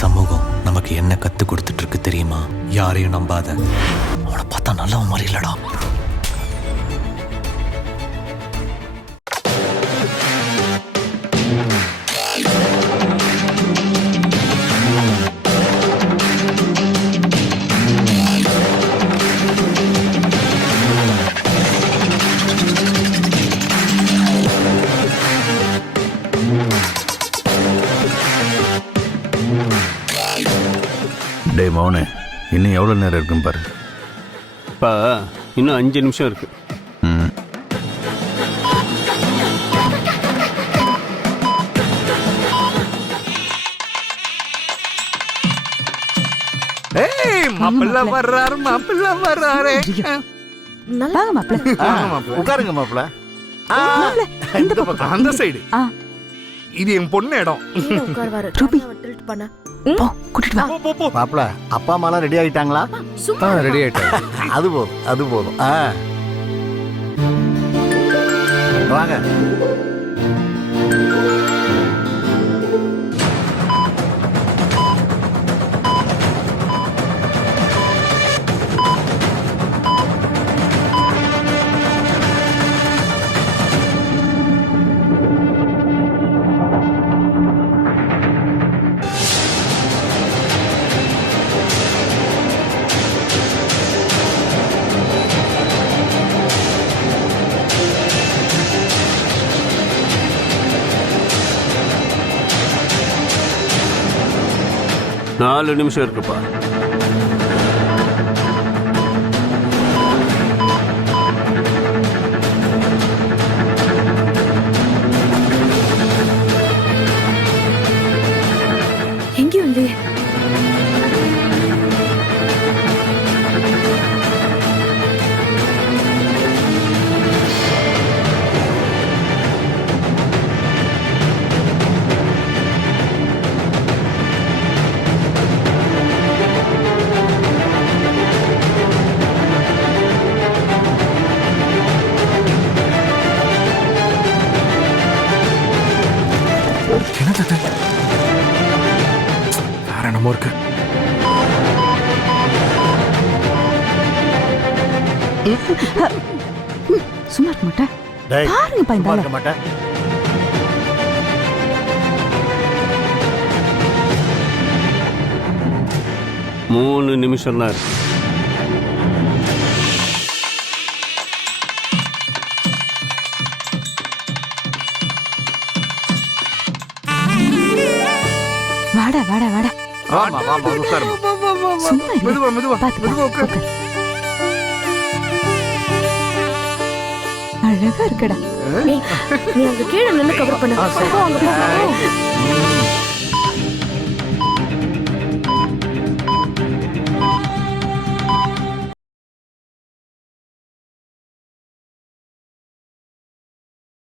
சமூகம் நமக்கு என்ன கத்து கொடுத்துட்டு இருக்கு தெரியுமா? யாரையும் நம்பாத. அவனை பார்த்தா நல்லவன் மாதிரி இல்லடா. டே மௌனே, இன்னும் எவ்வளோ நேரம் இருக்குன்னு பாரு. இப்போ இன்னும் 5 நிமிஷம் இருக்கு. மாப்பிள்ள வர்றாரு, மாப்பிள்ள வர்றாரு. வாங்க மாப்பிள்ள. உட்காருங்க மாப்பிள்ள. இந்த பக்கம் அந்த சைடு. இது என் பொண்ணு இடம். ரூபி போ, கூட்டிட்டு வா. மாப்பிள்ள, அப்பா அம்மாலாம் ரெடி ஆகிட்டாங்களா? ரெடி ஆயிட்டாங்க. அது போதும், அது போதும். வாங்க. நாலு நிமிஷம் இருக்குப்பா. எங்கேயும் இல்லையே. வேற என்னமோ இருக்கு. சும்மா இருக்க மாட்டேன். டேய், பாருங்க சும்மா பையன். இருக்க மாட்டேன். 3 நிமிஷம் தான் இருக்கு. வாடா வாடா வாடா. வாமா, வாமா, உட்காருமா. சும்மா இரு. மெதுவா மெதுவா பாத்து மெதுவா பாத்து உட்காரு. உட்காரு. அழகா இருக்கடா. நீ அங்க கீழே நின்னு கவர் பண்ணு. போ, அங்க போ.